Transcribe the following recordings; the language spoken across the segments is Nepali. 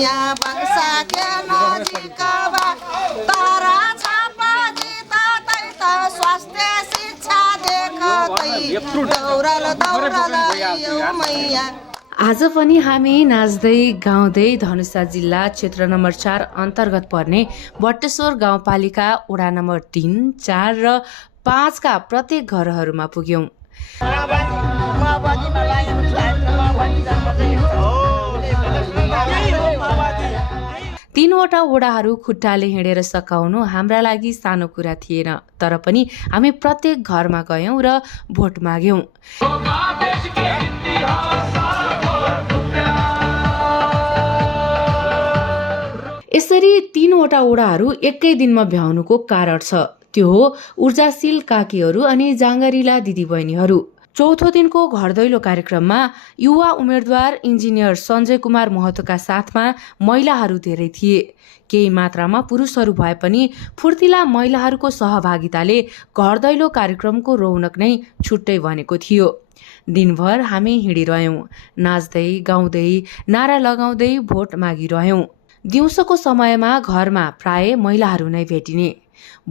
मैया बक्सा के नजिकबा तारा छापा जिता तै स्वास्थ्य शिक्षा देखतै दौडल यो मैया। आज पनि हामी नाच्दै गाउँदै धनुषा जिल्ला क्षेत्र नम्बर 4 अन्तर्गत पर्ने बट्टेश्वर गाउँपालिका वडा नम्बर 3, 4 र 5 का प्रत्येक घरहरूमा पुग्यौं। तीनवटा वडाहरू खुट्टाले हिँडेर सकाउनु हाम्रा लागि सानो कुरा थिएन, तर पनि हामी प्रत्येक घरमा गयौं र भोट माग्यौं। यसरी तीनवटा वडाहरू एकै दिनमा भ्याउनुको कारण छ, त्यो हो ऊर्जाशील काकीहरू अनि जाँगरिला दिदीबहिनीहरू। चौथो दिनको घर दैलो कार्यक्रममा युवा उम्मेद्वार इन्जिनियर सञ्जय कुमार महतोका साथमा महिलाहरू धेरै थिए। केही मात्रामा पुरुषहरू भए पनि फुर्तिला महिलाहरूको सहभागिताले घर दैलो कार्यक्रमको रौनक नै छुट्टै बनेको थियो। दिनभर हामी हिँडिरह्यौं, नाच्दै गाउँदै नारा लगाउँदै भोट मागिरह्यौं। दिउँसोको समयमा घरमा प्राय महिलाहरू नै भेटिने।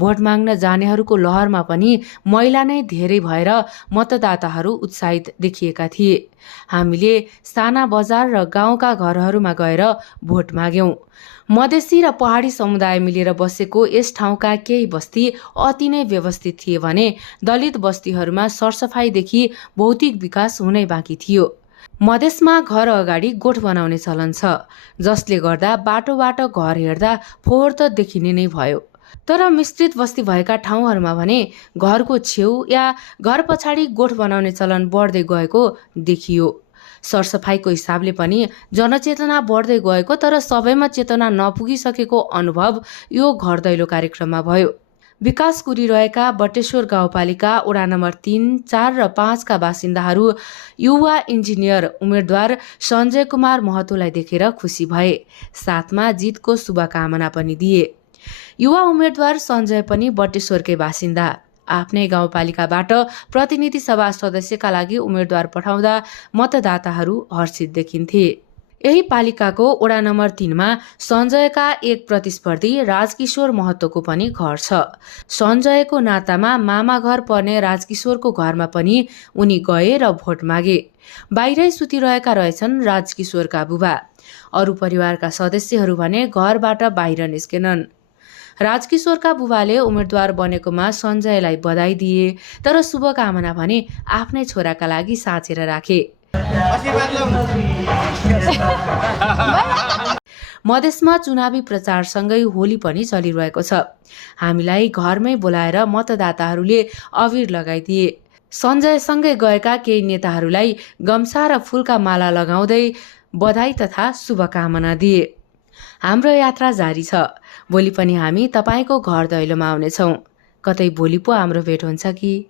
भोट माग्न जानेहरूको लहरमा पनि महिला नै धेरै भएर मतदाताहरू उत्साहित देखिएका थिए। हामीले साना बजार र गाउँका घरहरूमा गएर भोट माग्यौं। मधेसी र पहाडी समुदाय मिलेर बसेको यस ठाउँका केही बस्ती अति नै व्यवस्थित थिए भने दलित बस्तीहरूमा सरसफाइदेखि भौतिक विकास हुनै बाँकी थियो। मधेसमा घर अगाडि गोठ बनाउने चलन छ, जसले गर्दा बाटोबाट घर हेर्दा फोहोर त देखिने नै भयो। तर मिश्रित बस्ती भएका ठाउँहरूमा भने घरको छेउ या घर पछाडि गोठ बनाउने चलन बढ्दै गएको देखियो। सरसफाइको हिसाबले पनि जनचेतना बढ्दै गएको, तर सबैमा चेतना नपुगिसकेको अनुभव यो घर दैलो कार्यक्रममा भयो। विकास गरिरहेका बट्टेश्वर गाउँपालिका वडा नम्बर 3, 4 र 5 का बासिन्दाहरू युवा इन्जिनियर उम्मेद्वार सञ्जय कुमार महतोलाई देखेर खुसी भए, साथमा जितको शुभकामना पनि दिए। युवा उम्मेद्वार सञ्जय पनि बट्टेश्वरकै बासिन्दा। आफ्नै गाउँपालिकाबाट प्रतिनिधि सभा सदस्यका लागि उम्मेद्वार पठाउँदा मतदाताहरू हर्षित देखिन्थे। यही पालिकाको वडा नम्बर 3 मा सञ्जयका एक प्रतिस्पर्धी राजकिशोर महतोको पनि घर छ। सञ्जयको नातामा मामा घर पर्ने राजकिशोरको घरमा पनि उनी गए र भोट मागे। बाहिरै सुतिरहेका रहेछन् राजकिशोरका बुबा। अरू परिवारका सदस्यहरू भने घरबाट बाहिर निस्केनन्। राजकिशोरका बुबाले उम्मेद्वार बनेकोमा सञ्जयलाई बधाई दिए, तर शुभकामना भने आफ्नै छोराका लागि साँचेर राखे। मधेसमा चुनावी प्रचारसँगै होली पनि चलिरहेको छ। हामीलाई घरमै बोलाएर मतदाताहरूले अबिर लगाइदिए। सञ्जयसँगै गएका केही नेताहरूलाई गम्छा र फूलका माला लगाउँदै बधाई तथा शुभकामना दिए। हाम्रो यात्रा जारी छ। भोलि पनि हामी तपाईको घर दैलोमा आउनेछौँ। कतै भोलि पो हाम्रो भेट हुन्छ कि?